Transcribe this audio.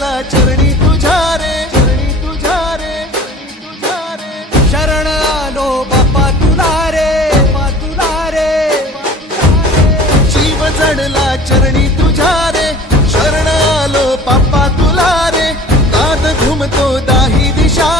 चढला चरणी तुझ्या रे, चरणी तुझ्या रे, तुझ्या रे. शरण आलो बाप्पा तुला रे, बाप्पा तुला रे. जीव चढला चरणी तुझ्या रे, शरण आलो बाप्पा तुला रे. नाद घुमतो दाही दिशा